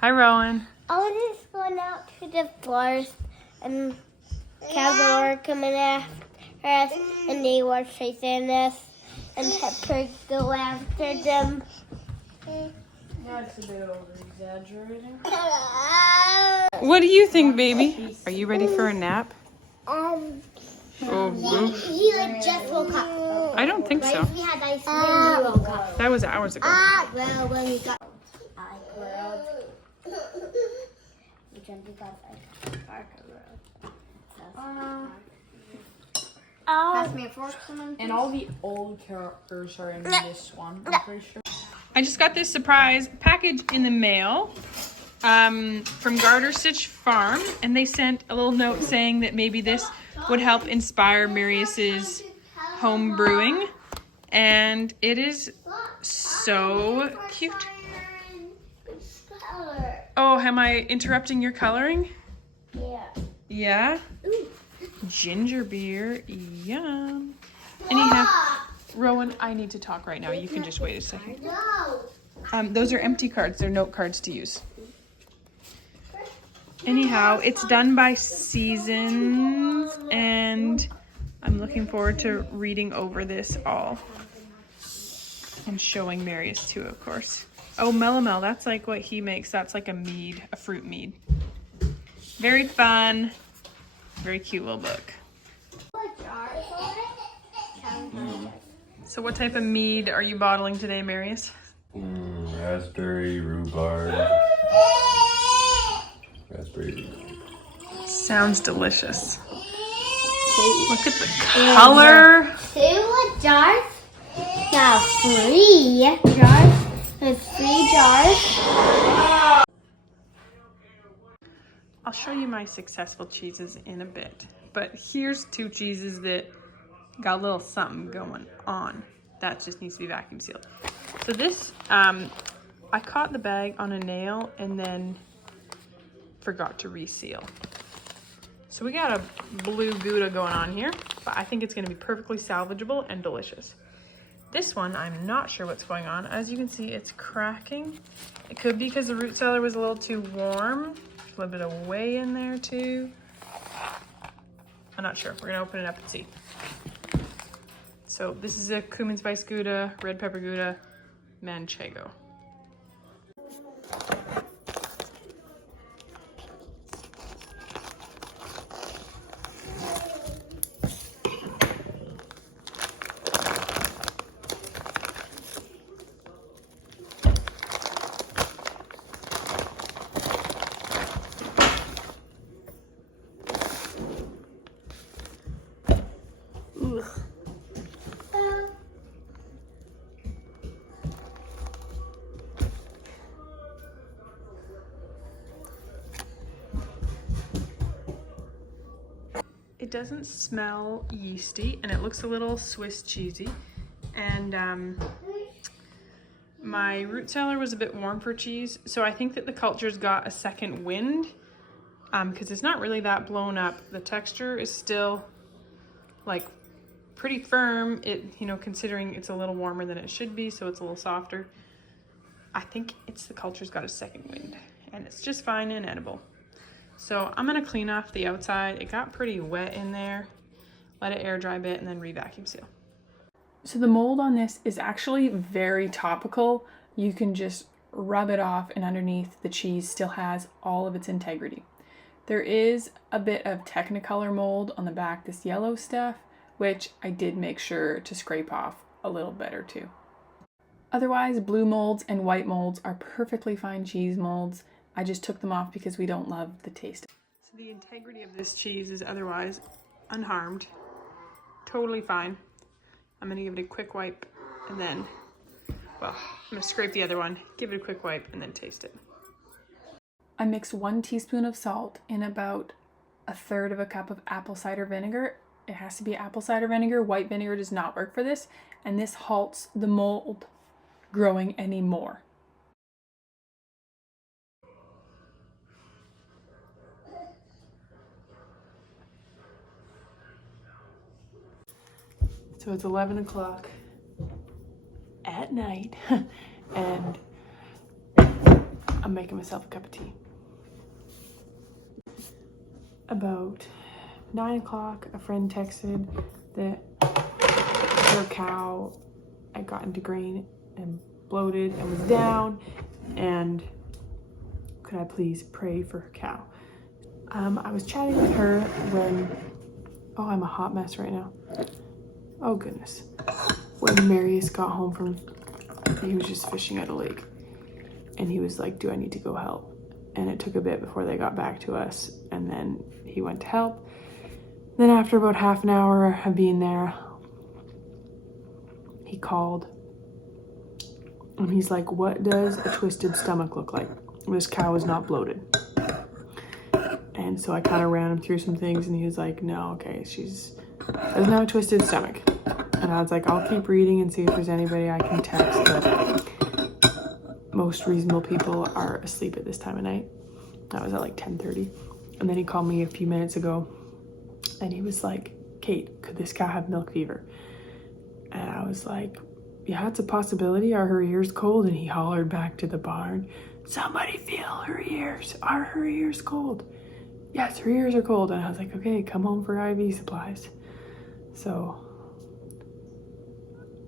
Hi, Rowan. I was just going out to the forest and cows were coming after us and they were chasing us and Pepper go after them. That's a bit over-exaggerating. What do you think, baby? Are you ready for a nap? Oh, boo. He just woke up. I don't think so. We had ice cream when he woke up. That was hours ago. Well, when he got world. We jumped across world. Pass me a fork, someone. And all the old characters are in this one, I'm pretty sure. I just got this surprise package in the mail from Garter Stitch Farm, and they sent a little note saying that maybe this would help inspire Marius's home brewing, and it is so cute. Oh, am I interrupting your coloring? Yeah. Yeah? Ooh. Ginger beer, yum. Anyhow, Rowan, I need to talk right now. You can just wait a second. No. Those are empty cards. They're note cards to use. Anyhow, it's done by seasons, and I'm looking forward to reading over this all and showing Marius too, of course. Oh, Melomel, that's like what he makes. That's like a mead, a fruit mead. Very fun. Very cute little book. So what type of mead are you bottling today, Marius? Raspberry rhubarb. Raspberry rhubarb. Sounds delicious. Look at the color. 2 jars. Now 3 jars. There's 3 jars. I'll show you my successful cheeses in a bit, but here's 2 cheeses that got a little something going on. That just needs to be vacuum sealed. So this, I caught the bag on a nail and then forgot to reseal. So we got a blue Gouda going on here, but I think it's gonna be perfectly salvageable and delicious. This one, I'm not sure what's going on. As you can see, it's cracking. It could be because the root cellar was a little too warm. There's a little bit of whey in there too. I'm not sure. We're gonna open it up and see. So this is a cumin spice Gouda, red pepper Gouda, Manchego. It doesn't smell yeasty and it looks a little Swiss cheesy. And my root cellar was a bit warm for cheese, so I think that the culture's got a second wind because it's not really that blown up. The texture is still like pretty firm, considering it's a little warmer than it should be, so it's a little softer. I think it's the culture's got a second wind and it's just fine and edible. So I'm gonna clean off the outside. It got pretty wet in there. Let it air dry a bit and then re-vacuum seal. So the mold on this is actually very topical. You can just rub it off and underneath the cheese still has all of its integrity. There is a bit of Technicolor mold on the back, this yellow stuff, which I did make sure to scrape off a little better too. Otherwise, blue molds and white molds are perfectly fine cheese molds. I just took them off because we don't love the taste. So the integrity of this cheese is otherwise unharmed, totally fine. I'm gonna give it a quick wipe and then, well, I'm gonna scrape the other one, give it a quick wipe and then taste it. I mixed 1 teaspoon of salt in about 1/3 of a cup of apple cider vinegar. It has to be apple cider vinegar. White vinegar does not work for this, and this halts the mold growing anymore. So it's 11 o'clock at night and I'm making myself a cup of tea. About 9 o'clock, a friend texted that her cow had gotten to grain and bloated and was down, and could I please pray for her cow? I was chatting with her when, oh, I'm a hot mess right now. Oh goodness. When Marius got home from, he was just fishing at a lake, and he was like, do I need to go help? And it took a bit before they got back to us, and then he went to help. Then after about half an hour of being there, he called, and he's like, what does a twisted stomach look like? This cow is not bloated. And so I kind of ran him through some things, and he was like, no, okay, she's doesn't have a twisted stomach. And I was like, I'll keep reading and see if there's anybody I can text, but most reasonable people are asleep at this time of night. That was at like 10:30. And then he called me a few minutes ago, and he was like, Kate, could this cow have milk fever? And I was like, yeah, it's a possibility. Are her ears cold? And he hollered back to the barn, somebody feel her ears. Are her ears cold? Yes, her ears are cold. And I was like, okay, come home for IV supplies. So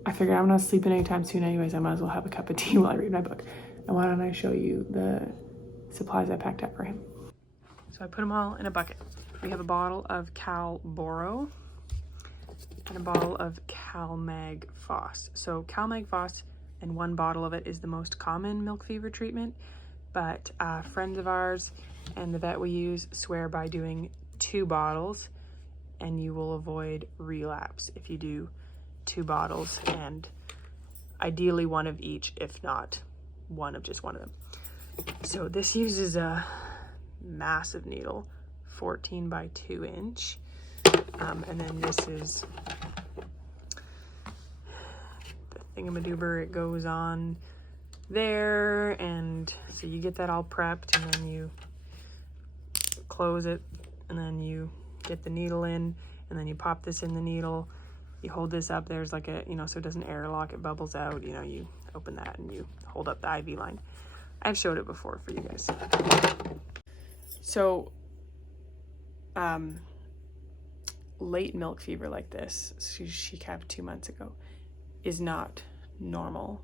I figured I'm not sleeping anytime soon anyways. I might as well have a cup of tea while I read my book. And why don't I show you the supplies I packed up for him. So I put them all in a bucket. We have a bottle of Cal Boro and a bottle of Cal Mag Phos. So Cal Mag Phos, and one bottle of it is the most common milk fever treatment, but friends of ours and the vet we use swear by doing 2 bottles, and you will avoid relapse if you do 2 bottles, and ideally 1 of each, if not 1 of just one of them. So this uses a massive needle, 14 by 2 inch. And then this is the thingamadoober. It goes on there, and so you get that all prepped, and then you close it, and then you get the needle in, and then you pop this in the needle. You hold this up, there's like a, so it doesn't airlock, it bubbles out, you open that and you hold up the IV line. I've showed it before for you guys. So, late milk fever like this, she calved 2 months ago, is not normal.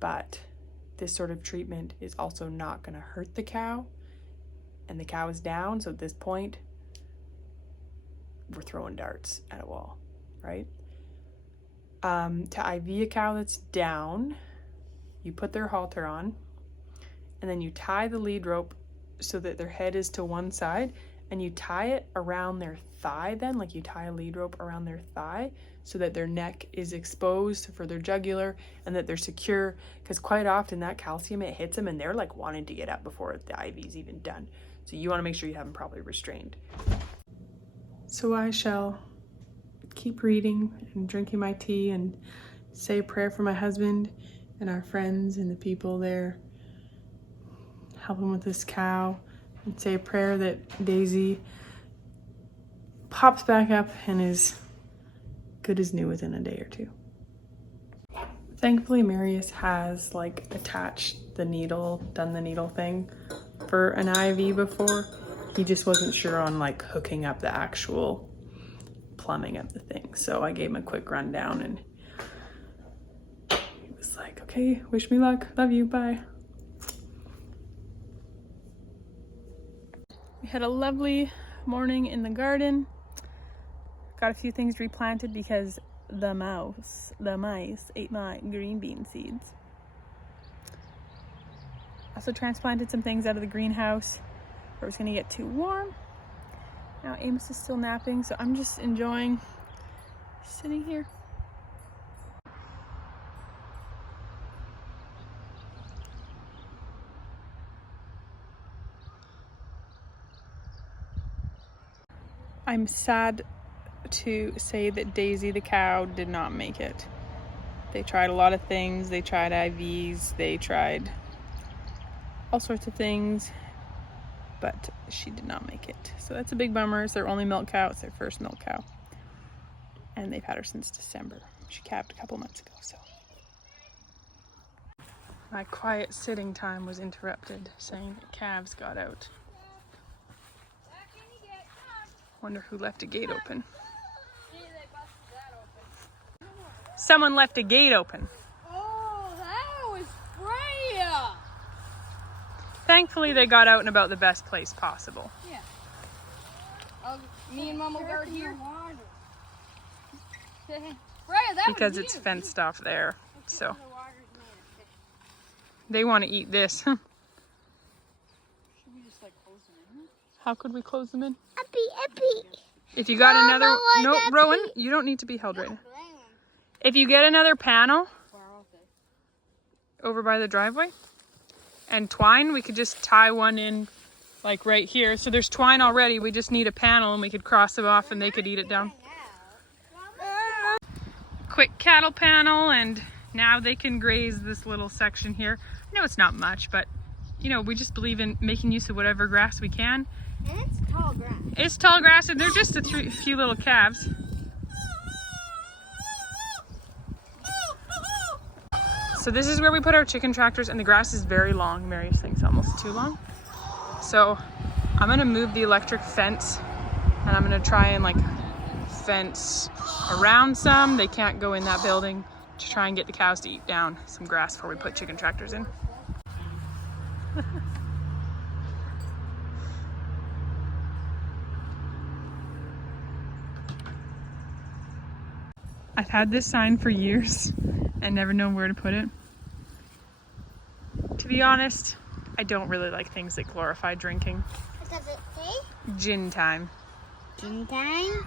But this sort of treatment is also not going to hurt the cow, and the cow is down, so at this point, we're throwing darts at a wall, right? To IV a cow that's down, you put their halter on, and then you tie the lead rope so that their head is to one side, and you tie it around their thigh then, like you tie a lead rope around their thigh so that their neck is exposed for their jugular and that they're secure, because quite often that calcium, it hits them and they're like wanting to get up before the IV's even done. So you want to make sure you have them properly restrained. So I shall keep reading and drinking my tea and say a prayer for my husband and our friends and the people there helping with this cow, and say a prayer that Daisy pops back up and is good as new within a day or 2. Thankfully, Marius has like attached the needle, done the needle thing for an IV before. He just wasn't sure on like hooking up the actual plumbing of the thing. So I gave him a quick rundown, and he was like, okay, wish me luck. Love you. Bye. We had a lovely morning in the garden. Got a few things replanted because the mice ate my green bean seeds. Also transplanted some things out of the greenhouse where it was gonna get too warm. Now Amos is still napping, so I'm just enjoying sitting here. I'm sad to say that Daisy the cow did not make it. They tried a lot of things. They tried IVs, they tried all sorts of things, but she did not make it. So that's a big bummer. It's their only milk cow. It's their first milk cow. And they've had her since December. She calved a couple months ago, so. My quiet sitting time was interrupted, saying that calves got out. Wonder who left a gate open. Someone left a gate open. Oh, that was Freya! Thankfully, they got out in about the best place possible. Yeah. Me and Mom will guard here. Freya, that Because was it's you. fenced off there, so they want to eat this. Should we just like close them in? How could we close them in? Uppy. If you got another, no, I no, got Rowan, the- you don't need to be held right now. If you get another panel Where are they? over by the driveway and twine, we could just tie one in like right here. So there's twine already. We just need a panel and we could cross them off and they could eat it down. Quick cattle panel, and now they can graze this little section here. I know it's not much, but you know, we just believe in making use of whatever grass we can. And it's tall grass. It's tall grass and they're just a few little calves. So this is where we put our chicken tractors, and the grass is very long. Marius thinks almost too long. So I'm gonna move the electric fence and I'm gonna try and like fence around some. They can't go in that building to try and get the cows to eat down some grass before we put chicken tractors in. I've had this sign for years and never known where to put it. To be honest, I don't really like things that glorify drinking. What does it say? Gin time. Gin time?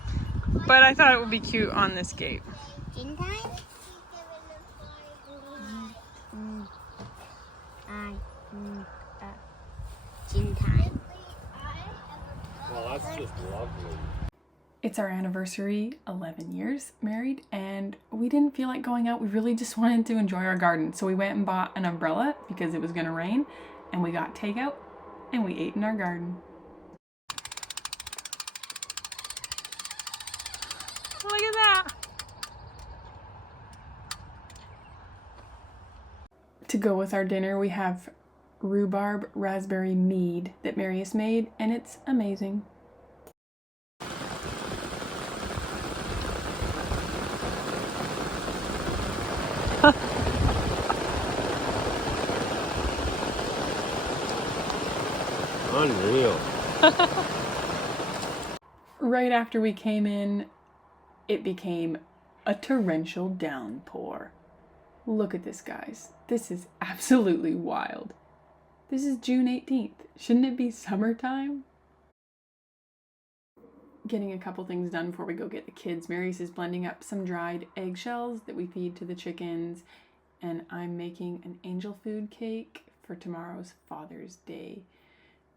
But I thought it would be cute on this gate. Gin time? Gin time. Well, that's just lovely. It's our anniversary, 11 years married, and we didn't feel like going out. We really just wanted to enjoy our garden. So we went and bought an umbrella because it was gonna rain, and we got takeout and we ate in our garden. Look at that. To go with our dinner, we have rhubarb raspberry mead that Marius made, and it's amazing. Unreal. Right after we came in, it became a torrential downpour. Look at this, guys. This is absolutely wild. This is June 18th. Shouldn't it be summertime? Getting a couple things done before we go get the kids. Marius is blending up some dried eggshells that we feed to the chickens, and I'm making an angel food cake for tomorrow's Father's Day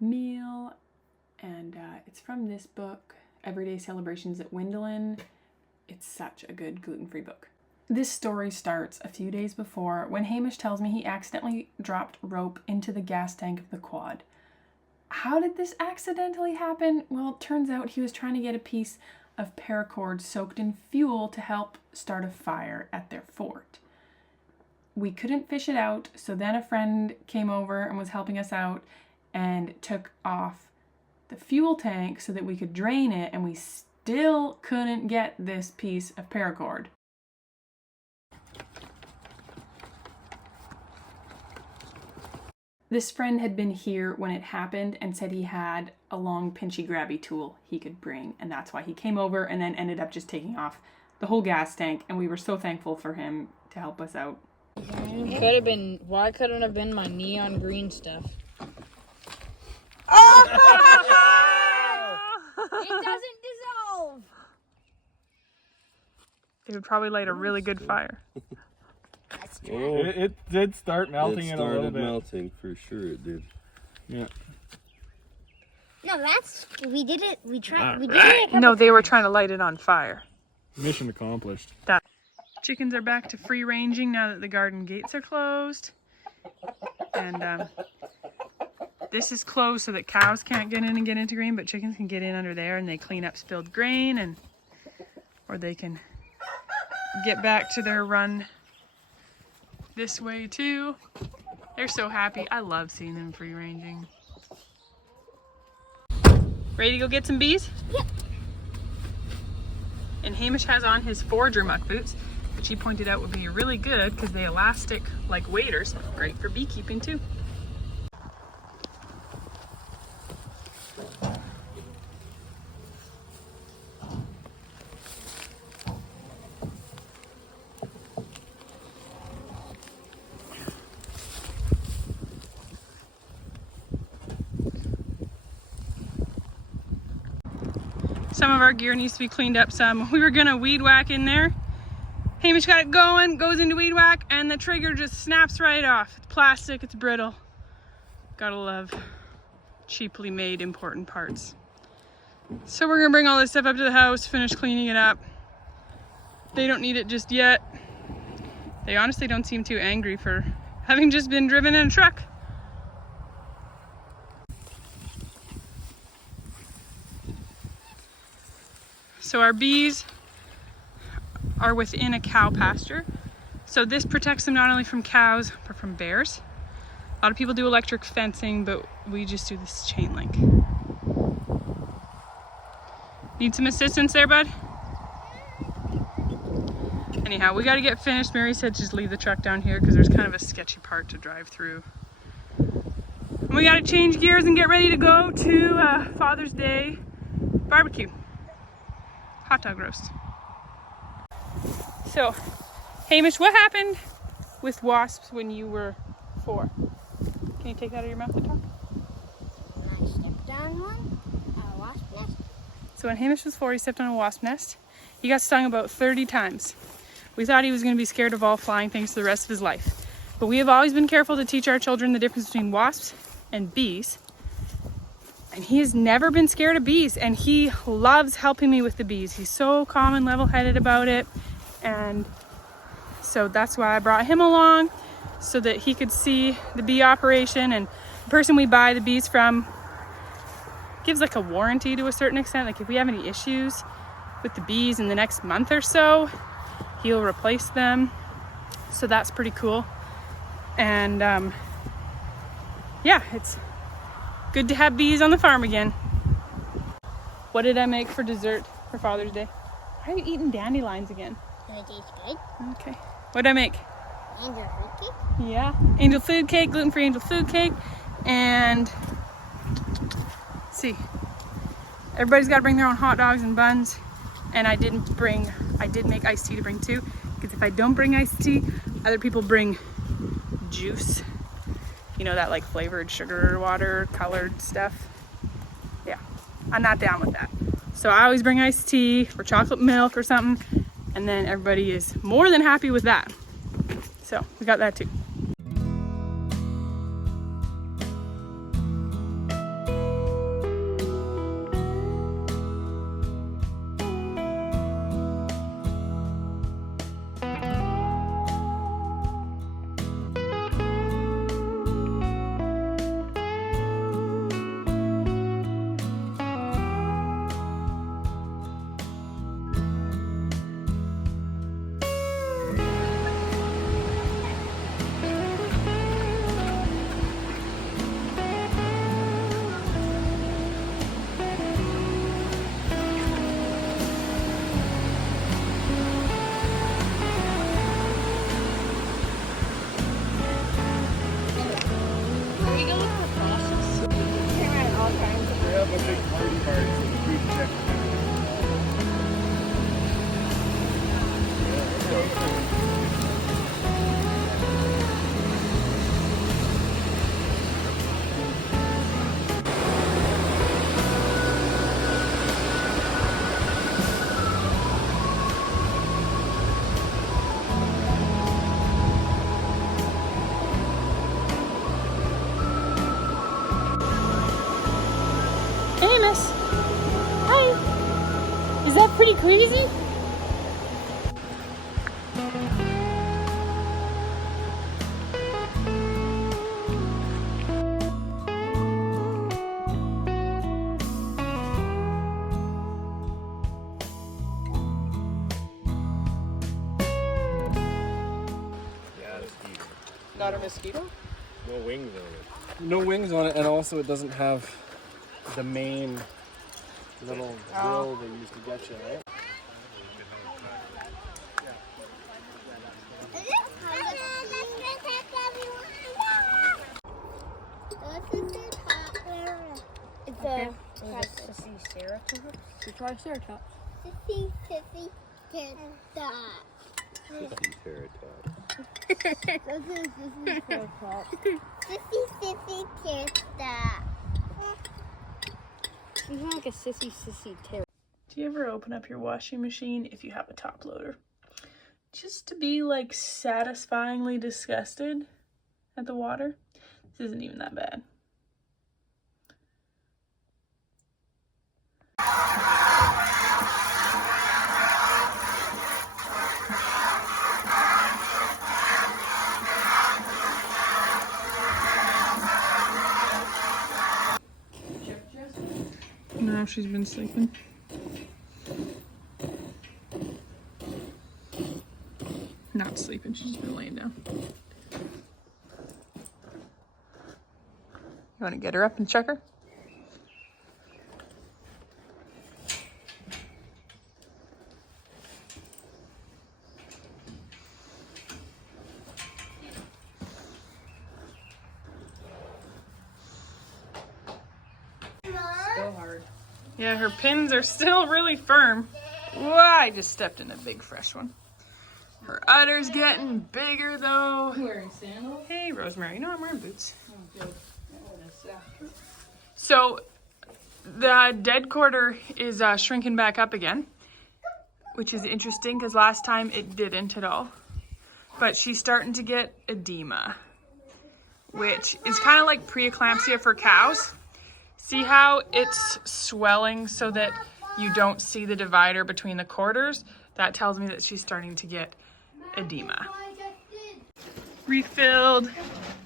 meal, and it's from this book, Everyday Celebrations at Windolin. It's such a good gluten-free book. This story starts a few days before when Hamish tells me he accidentally dropped rope into the gas tank of the quad. How did this accidentally happen? Well, it turns out he was trying to get a piece of paracord soaked in fuel to help start a fire at their fort. We couldn't fish it out, so then a friend came over and was helping us out and took off the fuel tank so that we could drain it, and we still couldn't get this piece of paracord. This friend had been here when it happened and said he had a long pinchy grabby tool he could bring, and that's why he came over and then ended up just taking off the whole gas tank, and we were so thankful for him to help us out. Could have been. Why couldn't it have been my neon green stuff? It doesn't dissolve. It would probably light a really good fire. It did start melting in a little bit. Melting for sure. It did. Yeah. No, we did it. We tried. We did it. No, they were trying to light it on fire. Mission accomplished. Chickens are back to free ranging now that the garden gates are closed. And this is closed so that cows can't get in and get into grain, but chickens can get in under there and they clean up spilled grain, or they can get back to their run this way too. They're so happy. I love seeing them free ranging. Ready to go get some bees? Yep. And Hamish has on his forager muck boots, which he pointed out would be really good because they elastic like waders. Great for beekeeping too. Some of our gear needs to be cleaned up some. We were gonna weed whack in there. Hamish got it going, goes into weed whack, and the trigger just snaps right off. It's plastic, it's brittle. Gotta love cheaply made important parts. So we're gonna bring all this stuff up to the house, finish cleaning it up. They don't need it just yet. They honestly don't seem too angry for having just been driven in a truck. So our bees are within a cow pasture. So this protects them not only from cows, but from bears. A lot of people do electric fencing, but we just do this chain link. Need some assistance there, bud? Anyhow, we gotta get finished. Mary said just leave the truck down here because there's kind of a sketchy part to drive through. And we gotta change gears and get ready to go to Father's Day barbecue. Hot dog roast. So, Hamish, what happened with wasps when you were 4? Can you take that out of your mouth and talk? I stepped on one, a wasp nest. So when Hamish was 4, he stepped on a wasp nest. He got stung about 30 times. We thought he was going to be scared of all flying things for the rest of his life. But we have always been careful to teach our children the difference between wasps and bees. And he has never been scared of bees, and he loves helping me with the bees. He's so calm and level-headed about it. And so that's why I brought him along, so that he could see the bee operation. And the person we buy the bees from gives like a warranty to a certain extent. Like if we have any issues with the bees in the next month or so, he'll replace them. So that's pretty cool. And yeah, it's good to have bees on the farm again. What did I make for dessert for Father's Day? Why are you eating dandelions again? Does it taste good? Okay. What did I make? Angel food cake? Yeah, angel food cake, gluten-free angel food cake, and let's see. Everybody's got to bring their own hot dogs and buns, and I did make iced tea to bring too, because if I don't bring iced tea, other people bring juice. You know, that like flavored sugar water colored stuff. Yeah, I'm not down with that. So I always bring iced tea or chocolate milk or something, and then everybody is more than happy with that. So we got that too. Amos! Hi! Is that pretty crazy? Yeah, it's deep. Not a mosquito? No wings on it. No wings on it, and also it doesn't have the main little grill they used to get you, right? It's a triceratops. It's a triceratops. Sissy pterodactyl. Sissy pterodactyl. Sissy pterodactyl. You sound like a sissy pterodactyl. Do you ever open up your washing machine if you have a top loader? Just to be like satisfyingly disgusted at the water? This isn't even that bad. No, she's been sleeping. Not sleeping, she's just been laying down. You want to get her up and check her? Still hard. Yeah, her pins are still really firm. Whoa, I just stepped in a big fresh one. Her udder's getting bigger though. You wearing sandals? Hey, Rosemary. No, I'm wearing boots. Oh, good. Yeah. So the dead quarter is shrinking back up again, which is interesting because last time it didn't at all. But she's starting to get edema, which is kind of like preeclampsia for cows. See how it's swelling so that you don't see the divider between the quarters? That tells me that she's starting to get edema. Refilled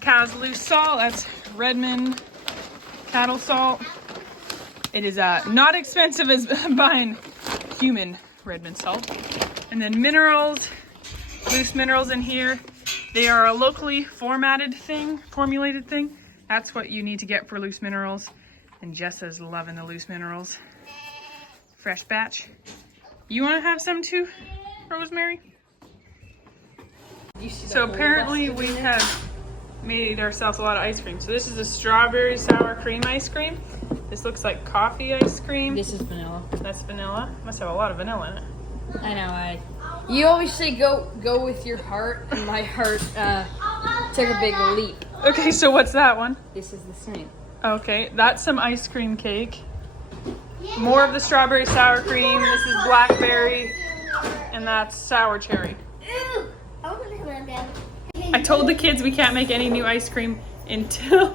cow's loose salt. That's Redmond cattle salt. It is not expensive as buying human Redmond salt. And then minerals, loose minerals in here. They are a locally formulated thing. That's what you need to get for loose minerals. And Jessa's loving the loose minerals. Fresh batch. You want to have some too, Rosemary? So apparently we have made ourselves a lot of ice cream. So this is a strawberry sour cream ice cream. This looks like coffee ice cream. This is vanilla. That's vanilla. Must have a lot of vanilla in it. I know. You always say go with your heart, and my heart took a big leap. Okay, so what's that one? This is the same. Okay, that's some ice cream cake. More of the strawberry sour cream. This is blackberry, and that's sour cherry. I told the kids we can't make any new ice cream until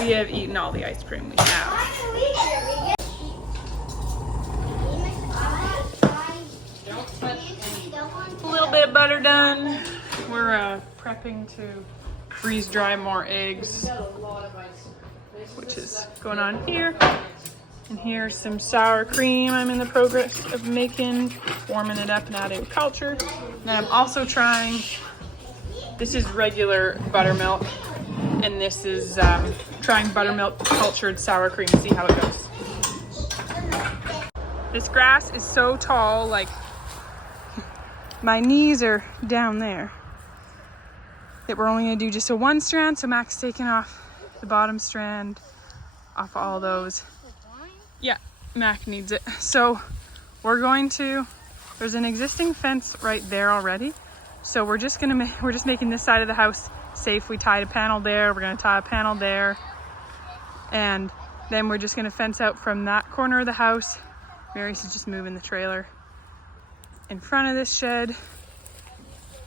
we have eaten all the ice cream we have. A little bit of butter done. We're prepping to freeze dry more eggs, which is going on here. And here's some sour cream I'm in the progress of making, warming it up and adding culture. And I'm also trying, this is regular buttermilk, and this is trying buttermilk cultured sour cream, see how it goes. This grass is so tall, like my knees are down there, that we're only gonna do just a one strand, so Mac's taking off the bottom strand off all those. Yeah, Mac needs it. So we're going to, there's an existing fence right there already. So we're just making this side of the house safe. We tied a panel there, we're gonna tie a panel there. And then we're just gonna fence out from that corner of the house. Marius is just moving the trailer in front of this shed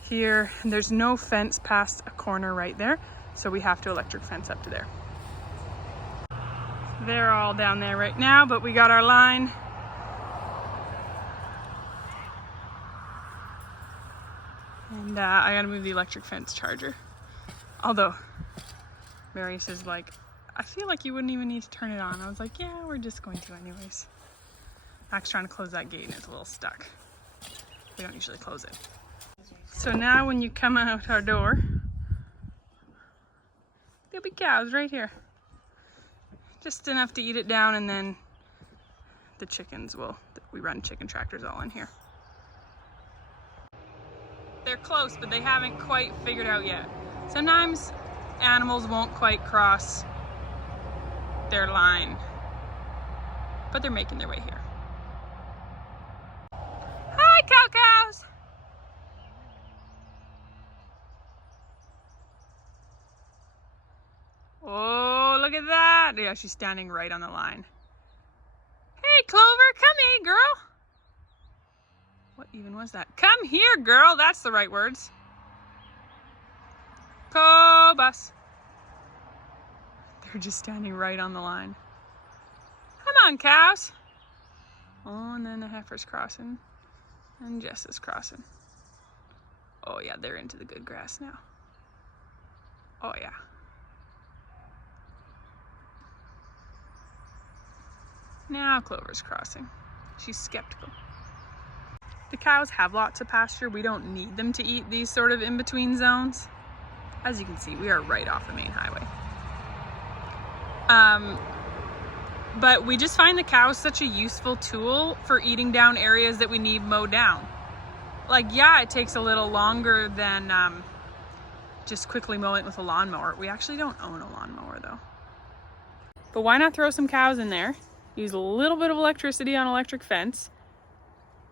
here. And there's no fence past a corner right there. So we have to electric fence up to there. They're all down there right now, but we got our line. And I gotta move the electric fence charger. Although, Marius is like, I feel like you wouldn't even need to turn it on. I was like, yeah, we're just going to anyways. Mac's trying to close that gate and it's a little stuck. We don't usually close it. So now when you come out our door, the baby cows right here. Just enough to eat it down, and then the chickens we run chicken tractors all in here. They're close, but they haven't quite figured out yet. Sometimes animals won't quite cross their line, but they're making their way here. Hi, cows! Oh, look at that. Yeah, she's standing right on the line. Hey, Clover, come here, girl. What even was that? Come here, girl. That's the right words. Cobus. They're just standing right on the line. Come on, cows. Oh, and then the heifer's crossing. And Jess is crossing. Oh, yeah, they're into the good grass now. Oh, yeah. Now Clover's crossing. She's skeptical. The cows have lots of pasture. We don't need them to eat these sort of in-between zones. As you can see, we are right off the main highway. But we just find the cows such a useful tool for eating down areas that we need mowed down. Like, yeah, it takes a little longer than just quickly mowing it with a lawnmower. We actually don't own a lawnmower though. But why not throw some cows in there? Use a little bit of electricity on electric fence.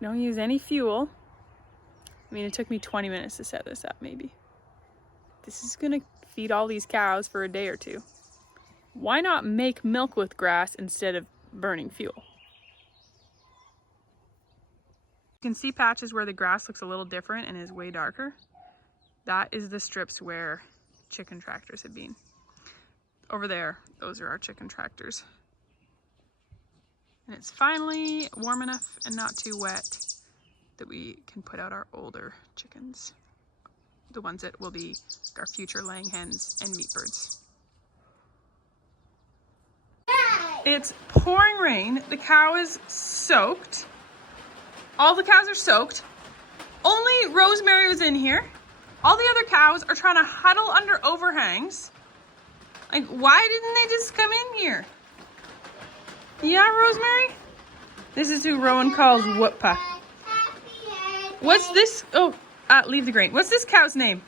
Don't use any fuel. I mean, it took me 20 minutes to set this up, maybe. This is gonna feed all these cows for a day or two. Why not make milk with grass instead of burning fuel? You can see patches where the grass looks a little different and is way darker. That is the strips where chicken tractors have been. Over there, those are our chicken tractors. And it's finally warm enough and not too wet that we can put out our older chickens. The ones that will be our future laying hens and meat birds. It's pouring rain. The cow is soaked. All the cows are soaked. Only Rosemary was in here. All the other cows are trying to huddle under overhangs. Like, why didn't they just come in here? Yeah, Rosemary? This is who Rowan calls Whooppa. What's this? Oh, leave the grain. What's this cow's name?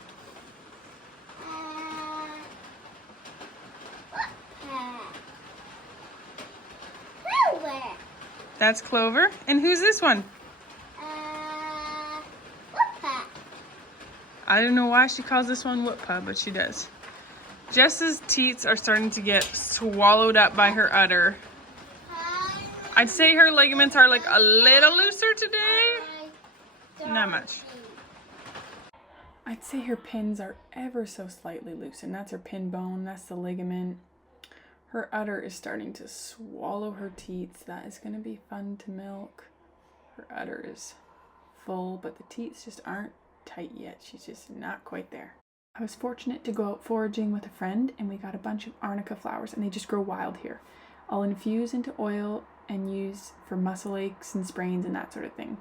That's Clover. And who's this one? I don't know why she calls this one Whooppa, but she does. Jess's teats are starting to get swallowed up by her udder. I'd say her ligaments are like a little looser today. Not much. I'd say her pins are ever so slightly loose, and that's her pin bone, that's the ligament. Her udder is starting to swallow her teats. That is going to be fun to milk. Her udder is full, but the teats just aren't tight yet. She's just not quite there. I was fortunate to go out foraging with a friend, and we got a bunch of arnica flowers, and they just grow wild here. I'll infuse into oil and use for muscle aches and sprains and that sort of thing.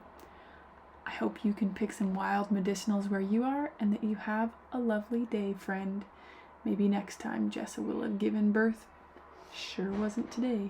I hope you can pick some wild medicinals where you are, and that you have a lovely day, friend. Maybe next time Jessa will have given birth. Sure wasn't today.